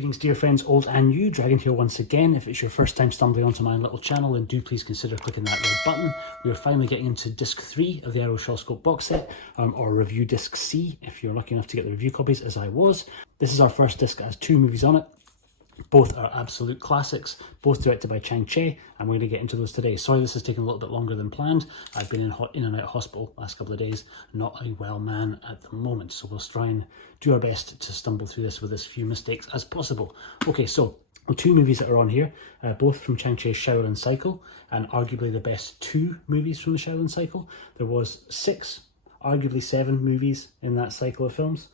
Greetings dear friends, old and new, Dragon here once again. If it's your first time stumbling onto my little channel, then do please consider clicking that red button. We are finally getting into disc 3 of the Arrow Shawscope box set, or review disc C, if you're lucky enough to get the review copies, as I was. This is our first disc that has 2 movies on it. Both are absolute classics, both directed by Chang Cheh, and we're going to get into those today. Sorry this has taken a little bit longer than planned. I've been in and out of hospital last couple of days, not a well man at the moment, so we'll try and do our best to stumble through this with as few mistakes as possible. Okay, so the 2 movies that are on here, both from Chang Cheh's Shaolin cycle, and arguably the best 2 movies from the Shaolin cycle. There was 6, arguably 7 movies in that cycle of films,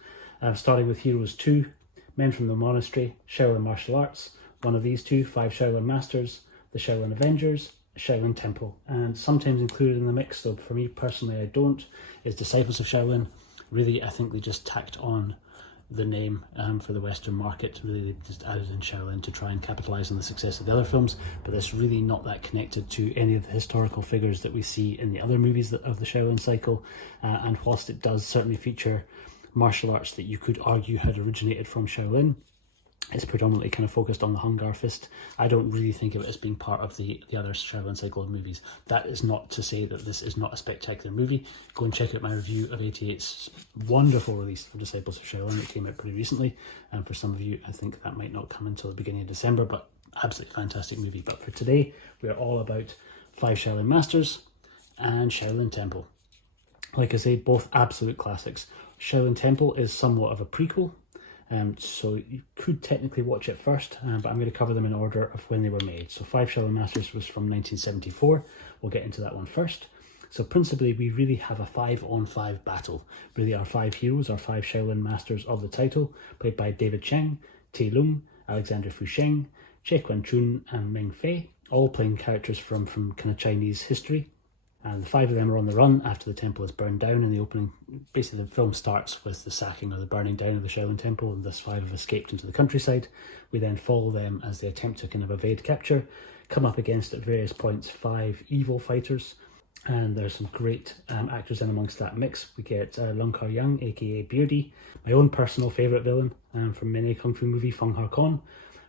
starting with Heroes 2, Men from the Monastery, Shaolin Martial Arts, one of these 2, 5 Shaolin Masters, the Shaolin Avengers, Shaolin Temple, and sometimes included in the mix, though for me personally I don't, is Disciples of Shaolin. Really, I think they just tacked on the name for the Western market. Really, they just added in Shaolin to try and capitalise on the success of the other films, but that's really not that connected to any of the historical figures that we see in the other movies of the Shaolin cycle, and whilst it does certainly feature martial arts that you could argue had originated from Shaolin, it's predominantly kind of focused on the Hung Gar Fist. I don't really think of it as being part of the other Shaolin cycle of movies. That is not to say that this is not a spectacular movie. Go and check out my review of 88's wonderful release of Disciples of Shaolin. It came out pretty recently, and for some of you I think that might not come until the beginning of December, but absolutely fantastic movie. But for today we're all about 5 Shaolin Masters and Shaolin Temple. Like I say, both absolute classics. Shaolin Temple is somewhat of a prequel, so you could technically watch it first, but I'm going to cover them in order of when they were made. So 5 Shaolin Masters was from 1974. We'll get into that one first. So principally, we really have a 5-on-5 battle. Really, our 5 heroes, our 5 Shaolin Masters of the title, played by David Chang, Tai Lung, Alexander Fusheng, Che Quan-chun, and Meng Fei, all playing characters from kind of Chinese history. And the 5 of them are on the run after the temple is burned down in the opening. Basically, the film starts with the sacking or the burning down of the Shaolin Temple, and thus 5 have escaped into the countryside. We then follow them as they attempt to kind of evade capture, come up against at various points 5 evil fighters, and there's some great actors in amongst that mix. We get Lung Kar Young, aka Beardy, my own personal favourite villain from many Kung Fu movie, Feng Har Kon.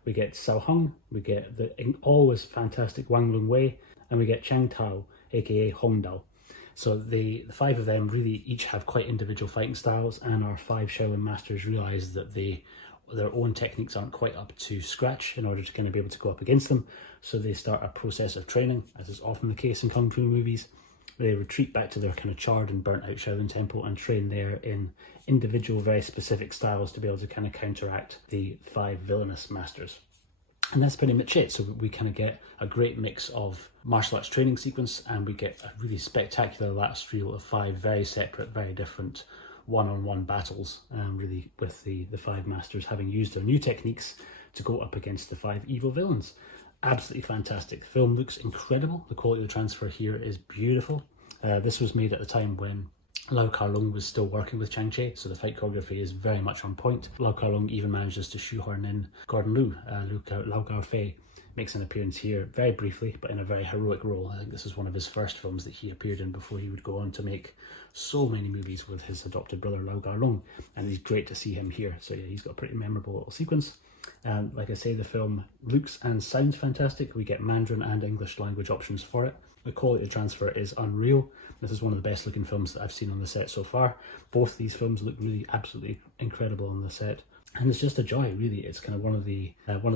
We get Cao Hung, we get the always fantastic Wang Lung Wei, and we get Chang Tao, aka Hong Dao. So the 5 of them really each have quite individual fighting styles, and our 5 Shaolin Masters realise that their own techniques aren't quite up to scratch in order to kind of be able to go up against them. So they start a process of training, as is often the case in Kung Fu movies. They retreat back to their kind of charred and burnt out Shaolin Temple and train there in individual, very specific styles to be able to kind of counteract the 5 villainous masters. And that's pretty much it. So we kind of get a great mix of martial arts training sequence, and we get a really spectacular last reel of 5 very separate, very different one-on-one battles, really with the 5 masters having used their new techniques to go up against the 5 evil villains. Absolutely fantastic. The film looks incredible. The quality of the transfer here is beautiful. This was made at the time when Lau Kar-leung was still working with Chang Cheh, so the fight choreography is very much on point. Lau Kar-leung even manages to shoehorn in Gordon Liu. Lau Gar-fei makes an appearance here very briefly, but in a very heroic role. I think this is one of his first films that he appeared in before he would go on to make so many movies with his adopted brother Lau Kar-leung, and it's great to see him here. So yeah, he's got a pretty memorable little sequence. And like I say, the film looks and sounds fantastic. We get Mandarin and English language options for it. The quality of transfer is unreal. This is one of the best looking films that I've seen on the set so far. Both these films look really absolutely incredible on the set, and it's just a joy, really. It's kind of one of the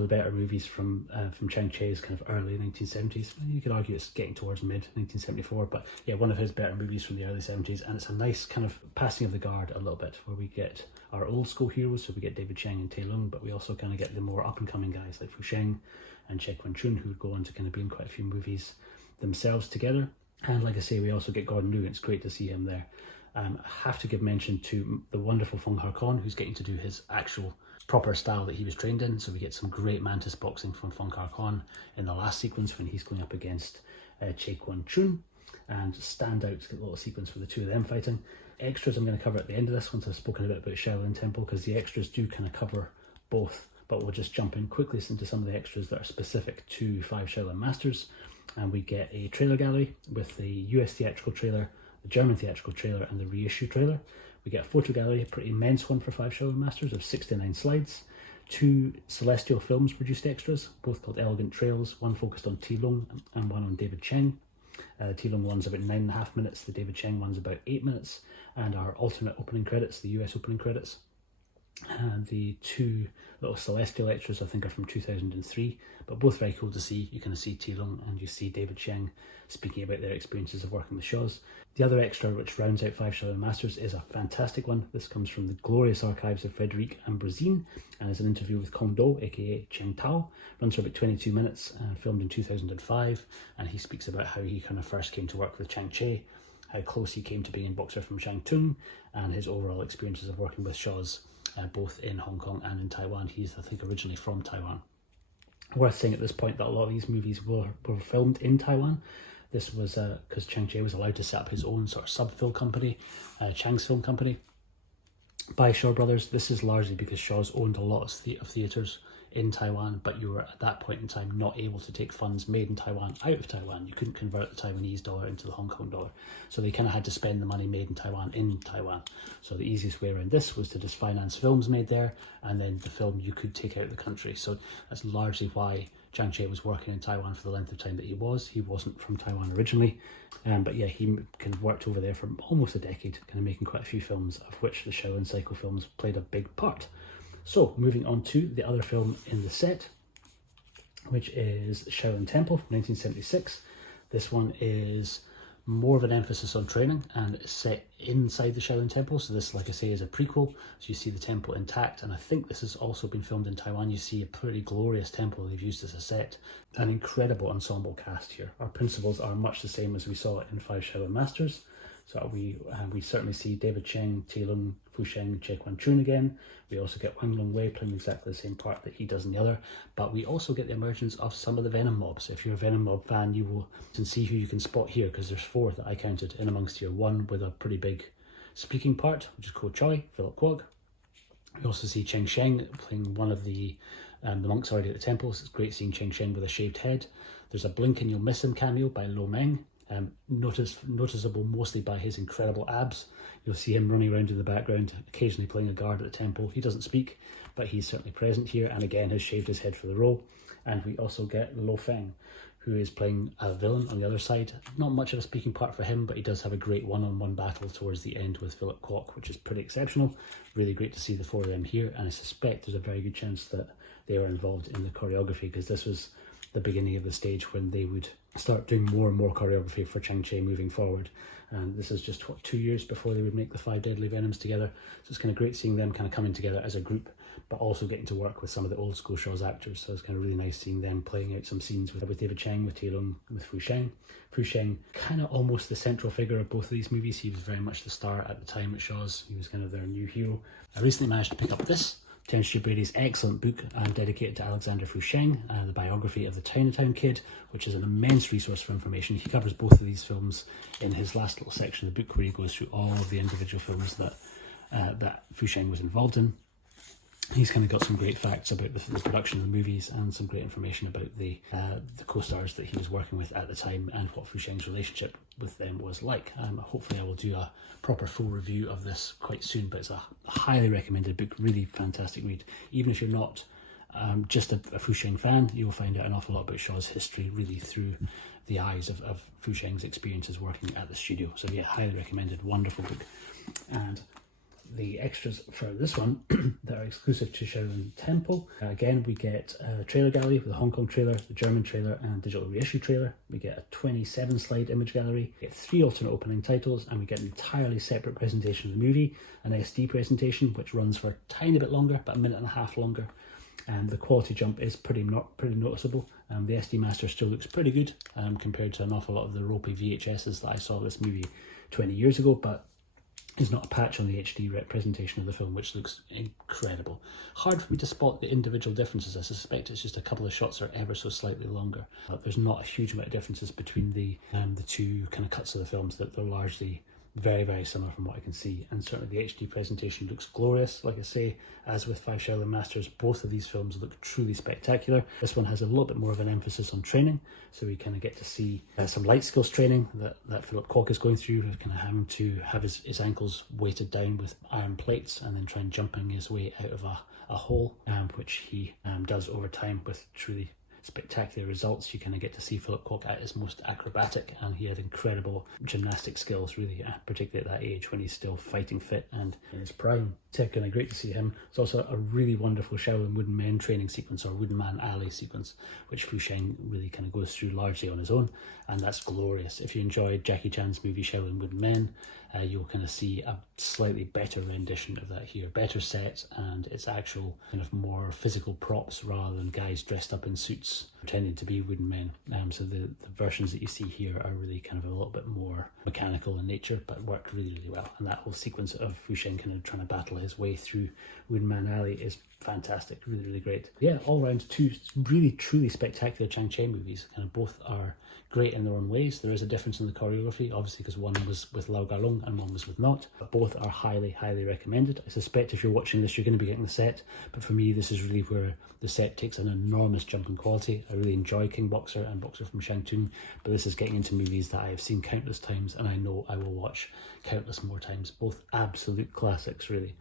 better movies from Chang Cheh's kind of early 1970s. You could argue it's getting towards mid 1974, but yeah, one of his better movies from the early 70s. And it's a nice kind of passing of the guard a little bit, where we get our old school heroes, so we get David Chang and Tai Lung, but we also kind of get the more up and coming guys like Fusheng and Che Quan-chun, who would go on to kind of be in quite a few movies themselves together. And like I say, we also get Gordon Liu. It's great to see him there. I have to give mention to the wonderful Feng Har Kon, who's getting to do his actual proper style that he was trained in. So we get some great mantis boxing from Feng Har Kon in the last sequence when he's going up against Che Quan-chun, and standout little sequence with the 2 of them fighting. Extras I'm going to cover at the end of this once I've spoken a bit about Shaolin Temple, because the extras do kind of cover both, but we'll just jump in quickly into some of the extras that are specific to 5 Shaolin Masters. And we get a trailer gallery with the US theatrical trailer, the German theatrical trailer, and the reissue trailer. We get a photo gallery, a pretty immense one for 5 Shaolin Masters, of 69 slides. 2 Celestial Films produced extras, both called Elegant Trails, one focused on Tilong and one on David Cheng. Tilong one's about 9.5 minutes, the David Cheng one's about 8 minutes, and our alternate opening credits, the US opening credits. And the 2 little Celestial extras I think are from 2003, but both very cool to see. You kind of see Tilong and you see David Cheng speaking about their experiences of working with Shaws. The other extra, which rounds out 5 Shaolin Masters, is a fantastic one. This comes from the glorious archives of Frederic Ambrosin and is an interview with Kong Do, aka Cheng Tao. Runs for about 22 minutes and filmed in 2005, and he speaks about how he kind of first came to work with Chang Cheh, how close he came to being a boxer from Shantung, and his overall experiences of working with Shaws, both in Hong Kong and in Taiwan. He's, I think, originally from Taiwan. Worth saying at this point that a lot of these movies were filmed in Taiwan. This was because Chang Cheh was allowed to set up his own sort of sub-film company, Chang's Film Company, by Shaw Brothers. This is largely because Shaw's owned a lot of theatres in Taiwan, but you were at that point in time not able to take funds made in Taiwan out of Taiwan. You couldn't convert the Taiwanese dollar into the Hong Kong dollar. So they kind of had to spend the money made in Taiwan. So the easiest way around this was to just finance films made there, and then the film you could take out of the country. So that's largely why Chang Cheh was working in Taiwan for the length of time that he was. He wasn't from Taiwan originally, but yeah, he kind of worked over there for almost a decade, kind of making quite a few films, of which the Shaolin Cycle films played a big part. So, moving on to the other film in the set, which is Shaolin Temple from 1976. This one is more of an emphasis on training, and it's set inside the Shaolin Temple. So this, like I say, is a prequel. So you see the temple intact, and I think this has also been filmed in Taiwan. You see a pretty glorious temple they've used as a set. An incredible ensemble cast here. Our principals are much the same as we saw in 5 Shaolin Masters. So we certainly see David Cheng, Tailung, Fu Sheng, Che Quan Chun again. We also get Wang Long Wei playing exactly the same part that he does in the other. But we also get the emergence of some of the Venom mobs. If you're a Venom mob fan, you will see who you can spot here, because there's 4 that I counted in amongst here. One with a pretty big speaking part, which is Ko Choi, Philip Kwok. We also see Cheng Sheng playing one of the monks already at the temple. So it's great seeing Cheng Sheng with a shaved head. There's a Blink and You'll Miss Him cameo by Lo Meng. Noticeable mostly by his incredible abs. You'll see him running around in the background, occasionally playing a guard at the temple. He doesn't speak, but he's certainly present here, and again has shaved his head for the role. And we also get Lo Feng, who is playing a villain on the other side. Not much of a speaking part for him, but he does have a great one-on-one battle towards the end with Philip Kwok, which is pretty exceptional. Really great to see the 4 of them here, and I suspect there's a very good chance that they were involved in the choreography, because this was the beginning of the stage when they would start doing more and more choreography for Chang Cheh moving forward. And this is just 2 years before they would make the 5 Deadly Venoms together. So it's kind of great seeing them kind of coming together as a group, but also getting to work with some of the old school Shaw's actors. So it's kind of really nice seeing them playing out some scenes with David Cheng, with Tailung, with Fu Sheng. Fu Sheng, kind of almost the central figure of both of these movies. He was very much the star at the time at Shaw's. He was kind of their new hero. I recently managed to pick up this, Terence G. Brady's excellent book dedicated to Alexander Fu Sheng, the biography of the Chinatown Kid, which is an immense resource for information. He covers both of these films in his last little section of the book, where he goes through all of the individual films that Fu Sheng was involved in. He's kind of got some great facts about the production of the movies, and some great information about the co-stars that he was working with at the time, and what Fu Sheng's relationship with them was like. Hopefully I will do a proper full review of this quite soon, but it's a highly recommended book, really fantastic read. Even if you're not just a Fu Sheng fan, you'll find out an awful lot about Shaw's history, really through the eyes of Fu Sheng's experiences working at the studio. So yeah, highly recommended, wonderful book. And the extras for this one that are exclusive to Shaolin Temple. Again, we get a trailer gallery with a Hong Kong trailer, the German trailer, and digital reissue trailer. We get a 27 slide image gallery, we get 3 alternate opening titles, and we get an entirely separate presentation of the movie, an SD presentation which runs for a tiny bit longer, about 1.5 minutes longer. And the quality jump is pretty noticeable. The SD Master still looks pretty good compared to an awful lot of the ropey VHSs that I saw this movie 20 years ago, but is not a patch on the HD representation of the film, which looks incredible. Hard for me to spot the individual differences. I suspect it's just a couple of shots are ever so slightly longer. There's not a huge amount of differences between the 2 kind of cuts of the films, that they're largely very, very similar from what I can see, and certainly the HD presentation looks glorious. Like I say, as with 5 Shaolin Masters, both of these films look truly spectacular. This one has a little bit more of an emphasis on training, so we kind of get to see some light skills training that Philip Kwok is going through, kind of having to have his ankles weighted down with iron plates and then try and jumping his way out of a hole, which he does over time with truly spectacular results. You kind of get to see Philip Kwok at his most acrobatic, and he had incredible gymnastic skills, really, particularly at that age when he's still fighting fit and in his prime. So kind of great to see him. It's also a really wonderful Shaolin Wooden Men training sequence, or Wooden Man Alley sequence, which Fu Sheng really kind of goes through largely on his own, and that's glorious. If you enjoyed Jackie Chan's movie Shaolin Wooden Men, you'll kind of see a slightly better rendition of that here. Better set, and it's actual kind of more physical props rather than guys dressed up in suits pretending to be wooden men. So the versions that you see here are really kind of a little bit more mechanical in nature, but work really, really well. And that whole sequence of Fu Sheng kind of trying to battle his way through Wooden Man Alley is fantastic, really, really great. Yeah, all around two really, truly spectacular Chang Cheh movies, and both are great in their own ways. There is a difference in the choreography, obviously, because one was with Lau Garlong and one was with not, but both are highly, highly recommended. I suspect if you're watching this, you're going to be getting the set, but for me, this is really where the set takes an enormous jump in quality. I really enjoy King Boxer and Boxer from Shangtung, but this is getting into movies that I have seen countless times, and I know I will watch countless more times. Both absolute classics, really.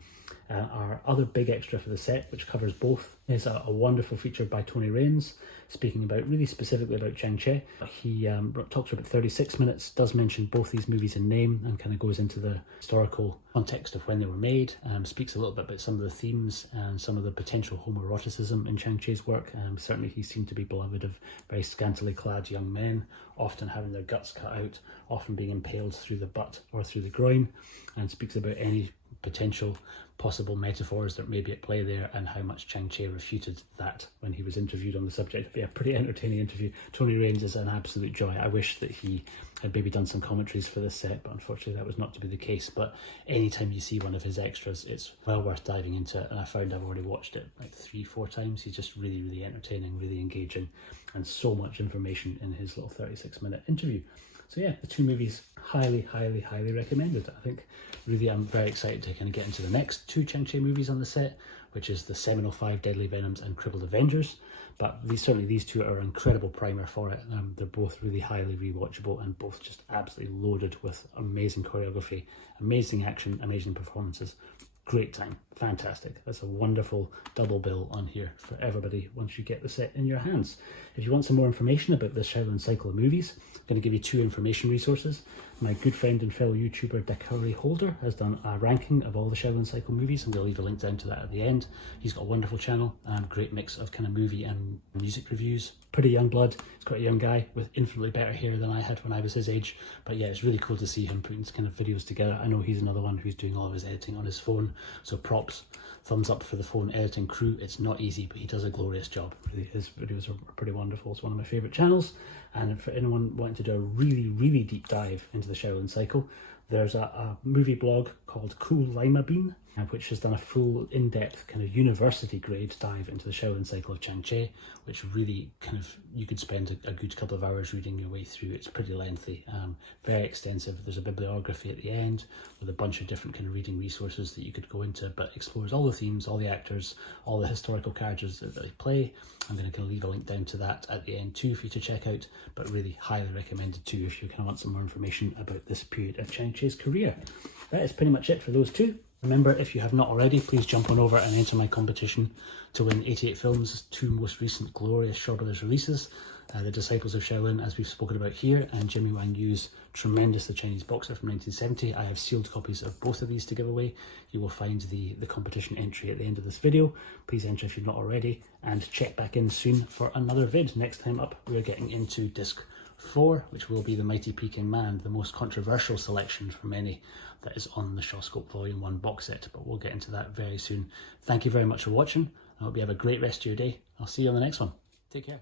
Our other big extra for the set, which covers both, is a wonderful feature by Tony Raines, speaking about really specifically about Chang Cheh. He talks for about 36 minutes, does mention both these movies in name, and kind of goes into the historical context of when they were made, speaks a little bit about some of the themes and some of the potential homoeroticism in Chang Cheh's work. Certainly he seemed to be beloved of very scantily clad young men, often having their guts cut out, often being impaled through the butt or through the groin, and speaks about any potential possible metaphors that may be at play there, and how much Chang Cheh refuted that when he was interviewed on the subject. It'd be a pretty entertaining interview. Tony Raines is an absolute joy. I wish that he had maybe done some commentaries for this set, but unfortunately that was not to be the case. But anytime you see one of his extras, it's well worth diving into it, and I found I've already watched it like 3-4 times. He's just really, really entertaining, really engaging, and so much information in his little 36-minute interview. So yeah, the two movies, highly, highly, highly recommended. I think really I'm very excited to kind of get into the next two Chang Cheh movies on the set, which is the 705 Deadly Venoms and Crippled Avengers. But certainly these two are an incredible primer for it. They're both really highly rewatchable, and both just absolutely loaded with amazing choreography, amazing action, amazing performances. Great time, fantastic. That's a wonderful double bill on here for everybody once you get the set in your hands. If you want some more information about the Shaolin cycle of movies, I'm going to give you two information resources. My good friend and fellow YouTuber Dakari Holder has done a ranking of all the Shaolin cycle movies. I'm going to leave a link down to that at the end. He's got a wonderful channel and great mix of kind of movie and music reviews. Pretty young blood. He's quite a young guy with infinitely better hair than I had when I was his age. But yeah, it's really cool to see him putting kind of videos together. I know he's another one who's doing all of his editing on his phone, so props, thumbs up for the phone editing crew. It's not easy, but he does a glorious job. Really, his videos are pretty wonderful. It's one of my favourite channels. And for anyone wanting to do a really, really deep dive into the Shaolin cycle, there's a movie blog called Cool Lima Bean, which has done a full in-depth kind of university grade dive into the Shaolin cycle of Chang Cheh, which really kind of, you could spend a good couple of hours reading your way through. It's pretty lengthy, very extensive. There's a bibliography at the end with a bunch of different kind of reading resources that you could go into, but explores all the themes, all the actors, all the historical characters that they play. I'm going to kind of leave a link down to that at the end too for you to check out, but really highly recommended too if you kind of want some more information about this period of Chang Cheh's career. That is pretty much it for those two. Remember, if you have not already, please jump on over and enter my competition to win 88 Films' two most recent glorious Shaw Brothers releases, The Disciples of Shaolin, as we've spoken about here, and Jimmy Wang Yu's tremendous The Chinese Boxer from 1970. I have sealed copies of both of these to give away. You will find the competition entry at the end of this video. Please enter if you've not already, and check back in soon for another vid. Next time up, we're getting into disc 4, which will be the Mighty Peking Man, the most controversial selection for many that is on the Shawscope Volume 1 box set, but we'll get into that very soon. Thank you very much for watching. I hope you have a great rest of your day. I'll see you on the next one. Take care.